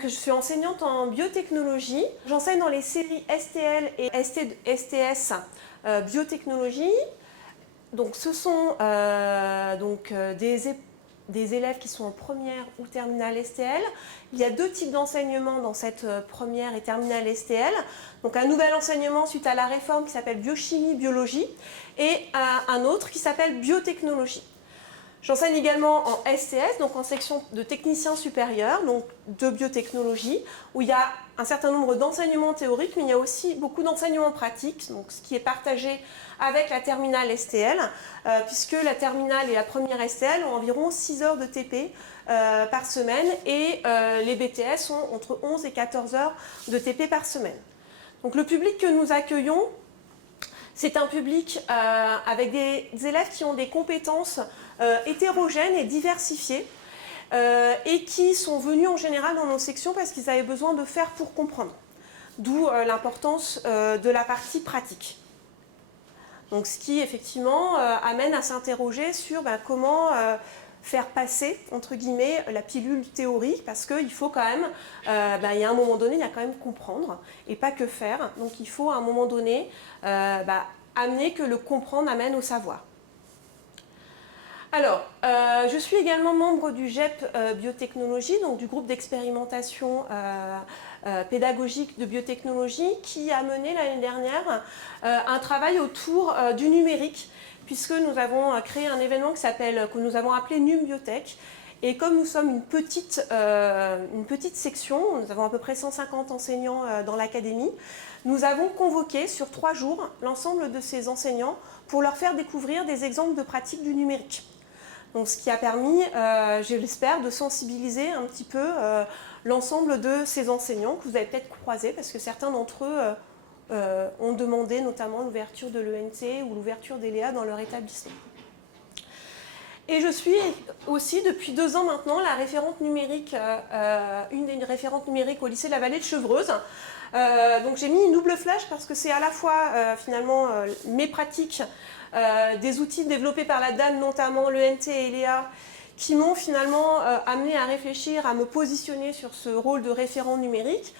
Je suis enseignante en biotechnologie. J'enseigne dans les séries STL et STS biotechnologie. Donc, ce sont des élèves qui sont en première ou terminale STL. Il y a deux types d'enseignement dans cette première et terminale STL. Donc un nouvel enseignement suite à la réforme qui s'appelle biochimie, biologie et un autre qui s'appelle biotechnologie. J'enseigne également en STS, donc en section de technicien supérieur, donc de biotechnologie, où il y a un certain nombre d'enseignements théoriques, mais il y a aussi beaucoup d'enseignements pratiques, donc ce qui est partagé avec la terminale STL, puisque la terminale et la première STL ont environ 6 heures de TP par semaine, et les BTS ont entre 11 et 14 heures de TP par semaine. Donc le public que nous accueillons, c'est un public avec des élèves qui ont des compétences hétérogènes et diversifiées et qui sont venus en général dans nos sections parce qu'ils avaient besoin de faire pour comprendre. D'où l'importance de la partie pratique. Donc ce qui effectivement amène à s'interroger sur comment faire passer, entre guillemets, la pilule théorique, parce qu'il faut quand même, il y a un moment donné, il y a quand même comprendre, et pas que faire. Donc il faut à un moment donné amener que le comprendre amène au savoir. Alors, je suis également membre du GEP biotechnologie, donc du groupe d'expérimentation pédagogique de biotechnologie, qui a mené l'année dernière un travail autour du numérique, puisque nous avons créé un événement que nous avons appelé NumBiotech. Et comme nous sommes une petite section, nous avons à peu près 150 enseignants dans l'académie, nous avons convoqué sur 3 jours l'ensemble de ces enseignants pour leur faire découvrir des exemples de pratiques du numérique. Donc, ce qui a permis, je l'espère, de sensibiliser un petit peu l'ensemble de ces enseignants que vous avez peut-être croisés, parce que certains d'entre eux ont demandé notamment l'ouverture de l'ENT ou l'ouverture d'ELEA dans leur établissement. Et je suis aussi, depuis 2 ans maintenant, la référente numérique, une des référentes numériques au lycée de la Vallée de Chevreuse. Donc j'ai mis une double flèche parce que c'est à la fois finalement mes pratiques, des outils développés par la DAN, notamment l'ENT et ELEA, qui m'ont finalement amené à réfléchir, à me positionner sur ce rôle de référent numérique.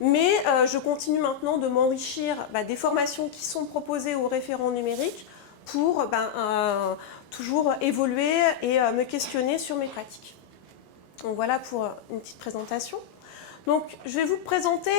Mais je continue maintenant de m'enrichir des formations qui sont proposées aux référents numériques pour toujours évoluer et me questionner sur mes pratiques. Donc voilà pour une petite présentation. Donc je vais vous présenter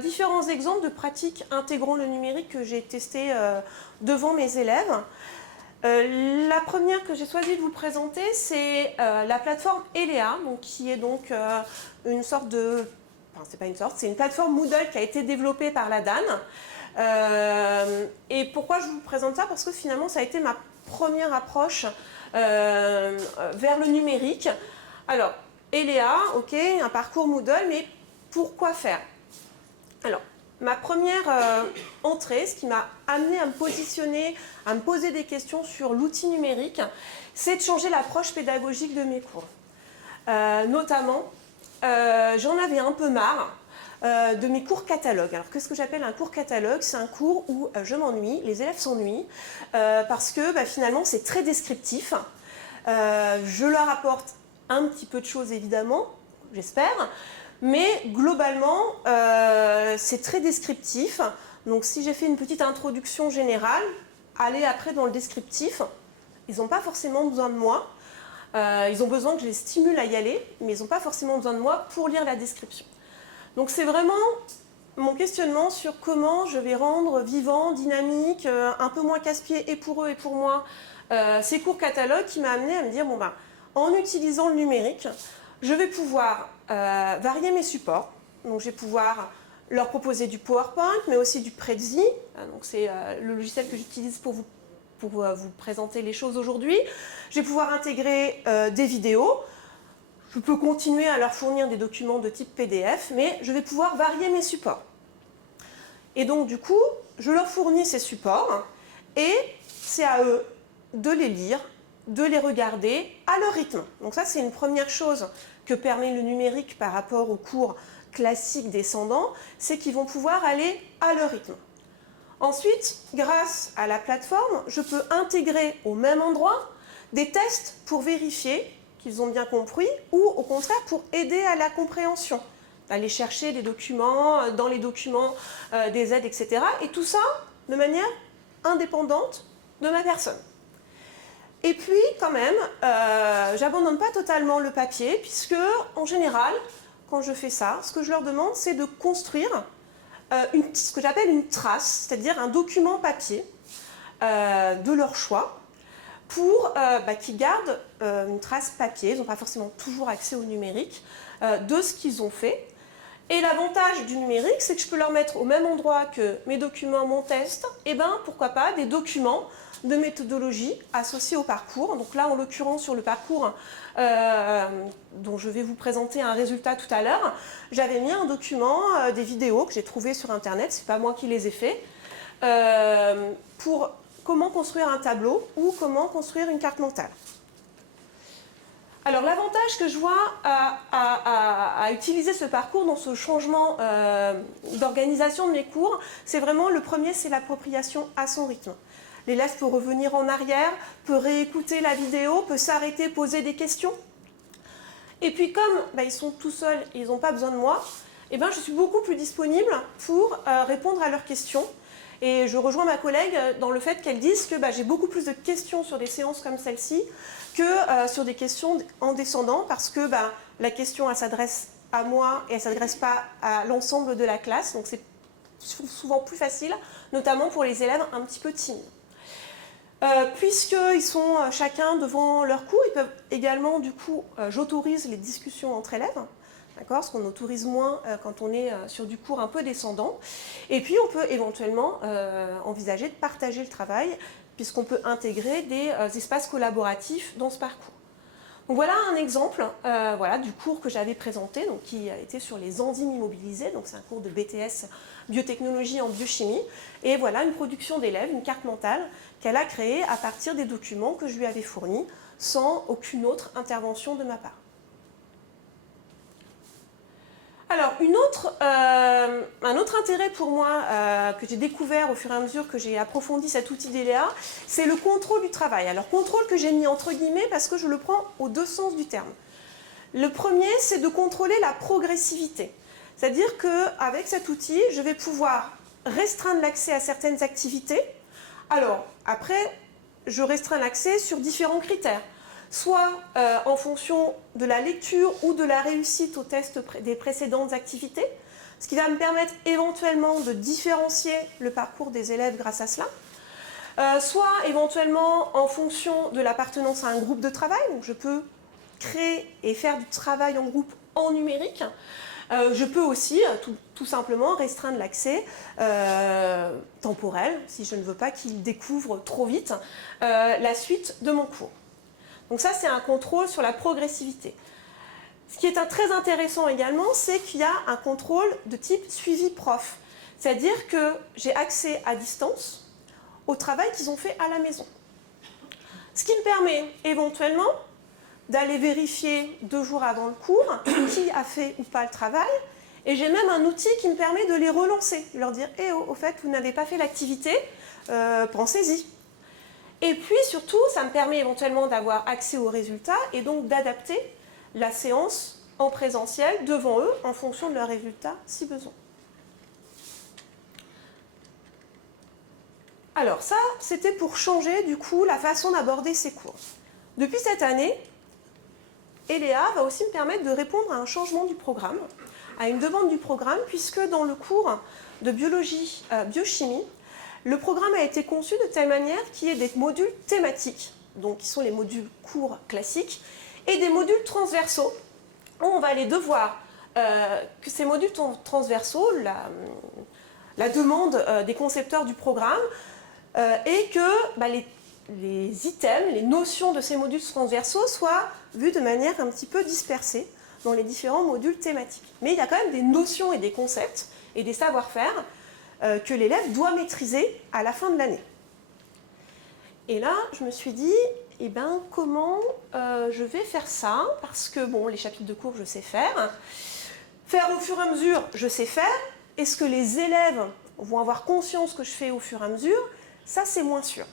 différents exemples de pratiques intégrant le numérique que j'ai testées devant mes élèves. La première que j'ai choisi de vous présenter, c'est la plateforme ELEA, donc, qui est donc une sorte de... Enfin, c'est pas une sorte, c'est une plateforme Moodle qui a été développée par la DAN. Et pourquoi je vous présente ça? Parce que finalement, ça a été ma première approche vers le numérique. Alors, ELEA, ok, un parcours Moodle, mais pourquoi faire? Alors, ma première entrée, ce qui m'a amené à me positionner, à me poser des questions sur l'outil numérique, c'est de changer l'approche pédagogique de mes cours. Notamment, j'en avais un peu marre de mes cours catalogues. Alors, qu'est-ce que j'appelle un cours catalogue? C'est un cours où je m'ennuie, les élèves s'ennuient, parce que finalement, c'est très descriptif. Je leur apporte un petit peu de choses, évidemment, j'espère, mais globalement, c'est très descriptif. Donc, si j'ai fait une petite introduction générale, allez après dans le descriptif. Ils n'ont pas forcément besoin de moi. Ils ont besoin que je les stimule à y aller, mais ils n'ont pas forcément besoin de moi pour lire la description. Donc c'est vraiment mon questionnement sur comment je vais rendre vivant, dynamique, un peu moins casse-pied et pour eux et pour moi, ces cours catalogues qui m'a amené à me dire, en utilisant le numérique, je vais pouvoir varier mes supports. Donc je vais pouvoir leur proposer du PowerPoint, mais aussi du Prezi. Donc c'est le logiciel que j'utilise pour vous présenter les choses aujourd'hui. Je vais pouvoir intégrer des vidéos. Je peux continuer à leur fournir des documents de type PDF, mais je vais pouvoir varier mes supports. Et donc, du coup, je leur fournis ces supports et c'est à eux de les lire, de les regarder à leur rythme. Donc ça, c'est une première chose que permet le numérique par rapport aux cours classiques descendants, c'est qu'ils vont pouvoir aller à leur rythme. Ensuite, grâce à la plateforme, je peux intégrer au même endroit des tests pour vérifier qu'ils ont bien compris ou au contraire pour aider à la compréhension. d'aller chercher des documents, dans les documents des aides, etc. Et tout ça de manière indépendante de ma personne. Et puis, quand même, j'abandonne pas totalement le papier, puisque, en général, quand je fais ça, ce que je leur demande, c'est de construire ce que j'appelle une trace, c'est-à-dire un document papier de leur choix, pour qu'ils gardent une trace papier, ils n'ont pas forcément toujours accès au numérique, de ce qu'ils ont fait. Et l'avantage du numérique, c'est que je peux leur mettre au même endroit que mes documents, mon test, et bien pourquoi pas des documents de méthodologie associés au parcours. Donc là, en l'occurrence, sur le parcours dont je vais vous présenter un résultat tout à l'heure, j'avais mis un document, des vidéos que j'ai trouvées sur Internet, c'est pas moi qui les ai fait, pour comment construire un tableau ou comment construire une carte mentale. Alors l'avantage que je vois à utiliser ce parcours dans ce changement d'organisation de mes cours, c'est vraiment le premier, c'est l'appropriation à son rythme. L'élève peut revenir en arrière, peut réécouter la vidéo, peut s'arrêter, poser des questions. Et puis comme ils sont tout seuls et ils n'ont pas besoin de moi, je suis beaucoup plus disponible pour répondre à leurs questions. Et je rejoins ma collègue dans le fait qu'elle dise que j'ai beaucoup plus de questions sur des séances comme celle-ci que sur des questions en descendant, parce que la question, elle s'adresse à moi et elle ne s'adresse pas à l'ensemble de la classe. Donc c'est souvent plus facile, notamment pour les élèves un petit peu timides. Puisqu'ils sont chacun devant leur cours, ils peuvent également, du coup, j'autorise les discussions entre élèves. D'accord, ce qu'on autorise moins quand on est sur du cours un peu descendant. Et puis, on peut éventuellement envisager de partager le travail, puisqu'on peut intégrer des espaces collaboratifs dans ce parcours. Donc voilà un exemple du cours que j'avais présenté, donc, qui a été sur les enzymes immobilisées. Donc c'est un cours de BTS biotechnologie en biochimie. Et voilà une production d'élèves, une carte mentale qu'elle a créée à partir des documents que je lui avais fournis, sans aucune autre intervention de ma part. Alors, un autre intérêt pour moi que j'ai découvert au fur et à mesure que j'ai approfondi cet outil d'ELEA, c'est le contrôle du travail. Alors, contrôle que j'ai mis entre guillemets parce que je le prends aux deux sens du terme. Le premier, c'est de contrôler la progressivité. C'est-à-dire qu'avec cet outil, je vais pouvoir restreindre l'accès à certaines activités. Alors, après, je restreins l'accès sur différents critères. Soit en fonction de la lecture ou de la réussite au test des précédentes activités, ce qui va me permettre éventuellement de différencier le parcours des élèves grâce à cela. Soit éventuellement en fonction de l'appartenance à un groupe de travail, donc je peux créer et faire du travail en groupe en numérique. Je peux aussi tout simplement restreindre l'accès temporel, si je ne veux pas qu'ils découvrent trop vite la suite de mon cours. Donc ça, c'est un contrôle sur la progressivité. Ce qui est très intéressant également, c'est qu'il y a un contrôle de type suivi prof. C'est-à-dire que j'ai accès à distance au travail qu'ils ont fait à la maison. Ce qui me permet éventuellement d'aller vérifier 2 jours avant le cours qui a fait ou pas le travail. Et j'ai même un outil qui me permet de les relancer, de leur dire « Eh oh, au fait, vous n'avez pas fait l'activité, pensez-y ». Et puis surtout, ça me permet éventuellement d'avoir accès aux résultats et donc d'adapter la séance en présentiel devant eux en fonction de leurs résultats si besoin. Alors ça, c'était pour changer du coup la façon d'aborder ces cours. Depuis cette année, ELEA va aussi me permettre de répondre à un changement du programme, à une demande du programme, puisque dans le cours de biologie, biochimie, le programme a été conçu de telle manière qu'il y ait des modules thématiques, donc qui sont les modules courts classiques, et des modules transversaux, où on va aller devoir que ces modules transversaux, la demande des concepteurs du programme, est que les items, les notions de ces modules transversaux soient vus de manière un petit peu dispersée dans les différents modules thématiques. Mais il y a quand même des notions et des concepts et des savoir-faire que l'élève doit maîtriser à la fin de l'année. Et là, je me suis dit, comment je vais faire ça? Parce que, les chapitres de cours, je sais faire. Faire au fur et à mesure, je sais faire. Est-ce que les élèves vont avoir conscience que je fais au fur et à mesure? Ça, c'est moins sûr.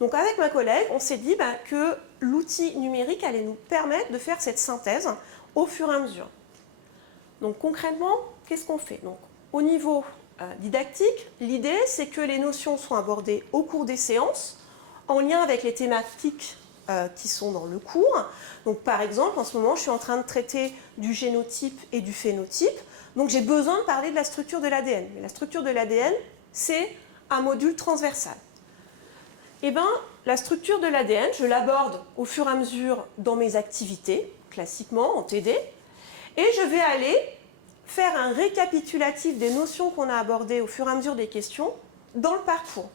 Donc, avec ma collègue, on s'est dit que l'outil numérique allait nous permettre de faire cette synthèse au fur et à mesure. Donc concrètement, qu'est-ce qu'on fait? Donc, au niveau didactique, l'idée c'est que les notions soient abordées au cours des séances, en lien avec les thématiques qui sont dans le cours. Donc par exemple, en ce moment, je suis en train de traiter du génotype et du phénotype. Donc j'ai besoin de parler de la structure de l'ADN. Mais la structure de l'ADN, c'est un module transversal. Eh bien, la structure de l'ADN, je l'aborde au fur et à mesure dans mes activités, classiquement en TD, et je vais aller faire un récapitulatif des notions qu'on a abordées au fur et à mesure des questions dans le parcours.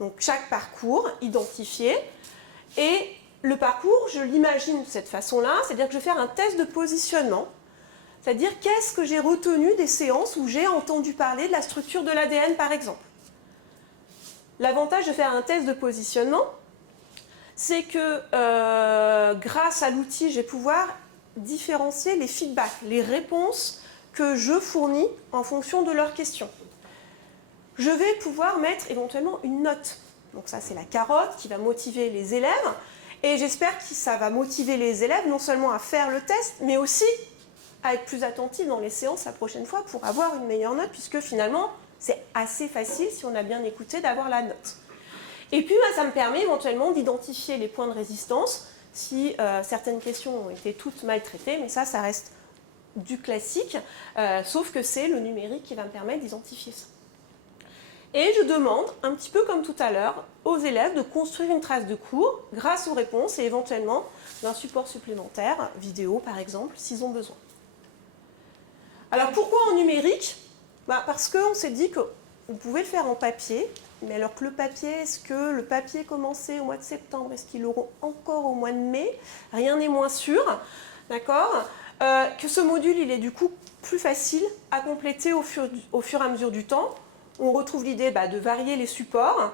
Donc chaque parcours identifié, et le parcours, je l'imagine de cette façon-là, c'est-à-dire que je vais faire un test de positionnement, c'est-à-dire qu'est-ce que j'ai retenu des séances où j'ai entendu parler de la structure de l'ADN par exemple. L'avantage de faire un test de positionnement, c'est que grâce à l'outil, je vais pouvoir différencier les feedbacks, les réponses que je fournis en fonction de leurs questions. Je vais pouvoir mettre éventuellement une note. Donc ça, c'est la carotte qui va motiver les élèves. Et j'espère que ça va motiver les élèves non seulement à faire le test, mais aussi à être plus attentifs dans les séances la prochaine fois pour avoir une meilleure note, puisque finalement, c'est assez facile, si on a bien écouté, d'avoir la note. Et puis, ça me permet éventuellement d'identifier les points de résistance, si certaines questions ont été toutes mal traitées, mais ça reste du classique, sauf que c'est le numérique qui va me permettre d'identifier ça. Et je demande, un petit peu comme tout à l'heure, aux élèves de construire une trace de cours grâce aux réponses et éventuellement d'un support supplémentaire, vidéo par exemple, s'ils ont besoin. Alors pourquoi en numérique? Parce qu'on s'est dit qu'on pouvait le faire en papier, mais alors que le papier, est-ce que le papier commençait au mois de septembre? Est-ce qu'ils l'auront encore au mois de mai? Rien n'est moins sûr, d'accord? Que ce module, il est du coup plus facile à compléter au fur et à mesure du temps. On retrouve l'idée de varier les supports.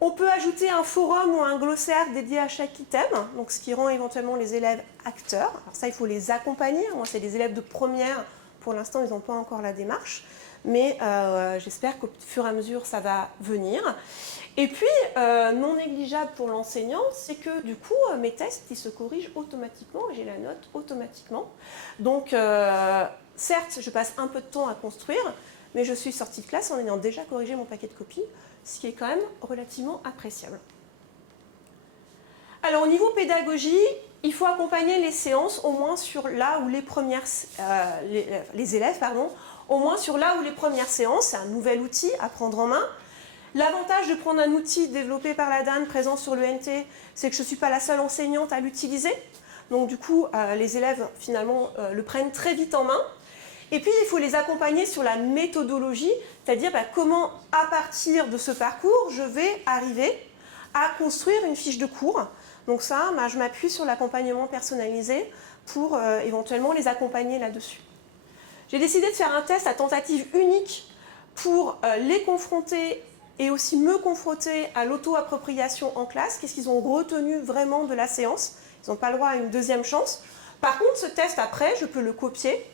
On peut ajouter un forum ou un glossaire dédié à chaque item, donc ce qui rend éventuellement les élèves acteurs. Alors ça, il faut les accompagner. Moi, c'est des élèves de première. Pour l'instant, ils n'ont pas encore la démarche. Mais j'espère qu'au fur et à mesure, ça va venir. Et puis, non négligeable pour l'enseignant, c'est que du coup, mes tests, ils se corrigent automatiquement. J'ai la note automatiquement. Donc, certes, je passe un peu de temps à construire, mais je suis sortie de classe en ayant déjà corrigé mon paquet de copies, ce qui est quand même relativement appréciable. Alors au niveau pédagogie, il faut accompagner les séances au moins sur là où les premières, les élèves, au moins sur là où les premières séances, c'est un nouvel outil à prendre en main. L'avantage de prendre un outil développé par la DAN présent sur l'ENT, c'est que je ne suis pas la seule enseignante à l'utiliser. Donc du coup, les élèves finalement le prennent très vite en main. Et puis, il faut les accompagner sur la méthodologie, c'est-à-dire comment, à partir de ce parcours, je vais arriver à construire une fiche de cours. Donc ça, je m'appuie sur l'accompagnement personnalisé pour éventuellement les accompagner là-dessus. J'ai décidé de faire un test à tentative unique pour les confronter et aussi me confronter à l'auto-appropriation en classe. Qu'est-ce qu'ils ont retenu vraiment de la séance? Ils n'ont pas le droit à une deuxième chance. Par contre, ce test, après, je peux le copier.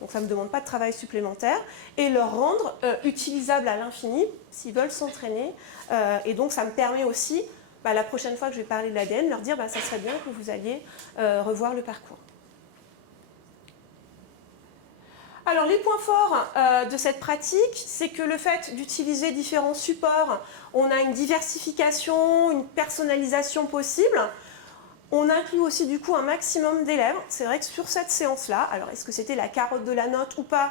Donc ça ne me demande pas de travail supplémentaire, et leur rendre utilisable à l'infini s'ils veulent s'entraîner. Et donc ça me permet aussi, la prochaine fois que je vais parler de l'ADN, leur dire ça serait bien que vous alliez revoir le parcours. Alors les points forts de cette pratique, c'est que le fait d'utiliser différents supports, on a une diversification, une personnalisation possible. On inclut aussi du coup un maximum d'élèves. C'est vrai que sur cette séance-là, alors est-ce que c'était la carotte de la note ou pas,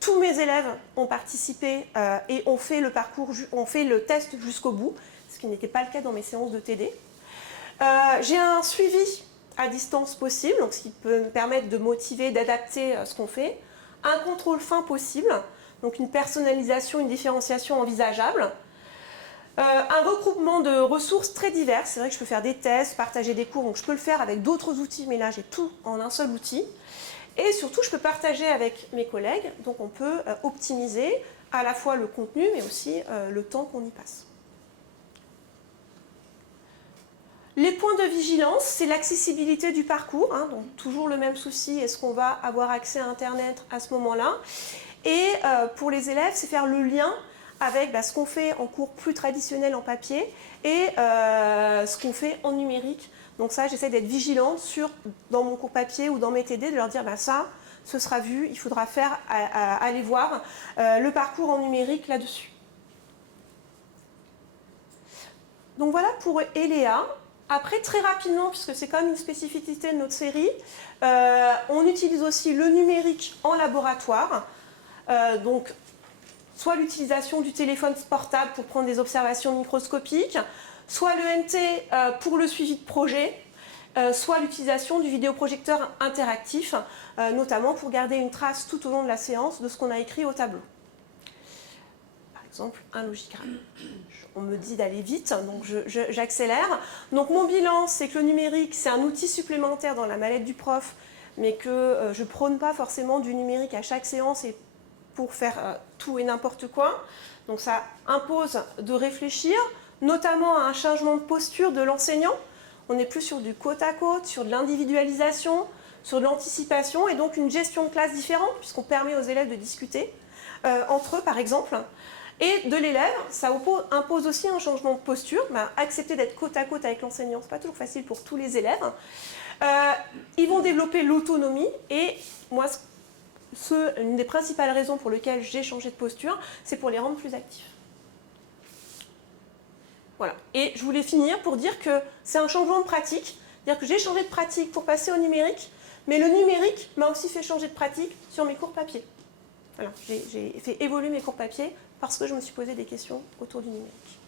tous mes élèves ont participé et ont fait le parcours, ont fait le test jusqu'au bout, ce qui n'était pas le cas dans mes séances de TD. J'ai un suivi à distance possible, donc ce qui peut me permettre de motiver, d'adapter ce qu'on fait. Un contrôle fin possible, donc une personnalisation, une différenciation envisageable. Un regroupement de ressources très diverses. C'est vrai que je peux faire des tests, partager des cours, donc je peux le faire avec d'autres outils, mais là j'ai tout en un seul outil. Et surtout, je peux partager avec mes collègues, donc on peut optimiser à la fois le contenu, mais aussi le temps qu'on y passe. Les points de vigilance, c'est l'accessibilité du parcours, donc toujours le même souci, est-ce qu'on va avoir accès à Internet à ce moment-là? Et pour les élèves, c'est faire le lien avec ce qu'on fait en cours plus traditionnel en papier et ce qu'on fait en numérique. Donc ça, j'essaie d'être vigilante dans mon cours papier ou dans mes TD, de leur dire ça, ce sera vu. Il faudra aller voir le parcours en numérique là-dessus. Donc voilà pour Eléa. Après, très rapidement, puisque c'est quand même une spécificité de notre série, on utilise aussi le numérique en laboratoire. Donc, soit l'utilisation du téléphone portable pour prendre des observations microscopiques, soit l'ENT pour le suivi de projet, soit l'utilisation du vidéoprojecteur interactif, notamment pour garder une trace tout au long de la séance de ce qu'on a écrit au tableau. Par exemple, un logigramme. On me dit d'aller vite, donc j'accélère. Donc mon bilan, c'est que le numérique, c'est un outil supplémentaire dans la mallette du prof, mais que je prône pas forcément du numérique à chaque séance et pour faire tout et n'importe quoi. Donc ça impose de réfléchir, notamment à un changement de posture de l'enseignant. On n'est plus sur du côte à côte, sur de l'individualisation, sur de l'anticipation et donc une gestion de classe différente puisqu'on permet aux élèves de discuter entre eux par exemple. Et de l'élève, ça impose aussi un changement de posture. Accepter d'être côte à côte avec l'enseignant, ce n'est pas toujours facile pour tous les élèves. Ils vont développer l'autonomie et moi, une des principales raisons pour lesquelles j'ai changé de posture, c'est pour les rendre plus actifs. Voilà. Et je voulais finir pour dire que c'est un changement de pratique, c'est-à-dire que j'ai changé de pratique pour passer au numérique, mais le numérique m'a aussi fait changer de pratique sur mes cours papier. Voilà. J'ai fait évoluer mes cours papier parce que je me suis posé des questions autour du numérique.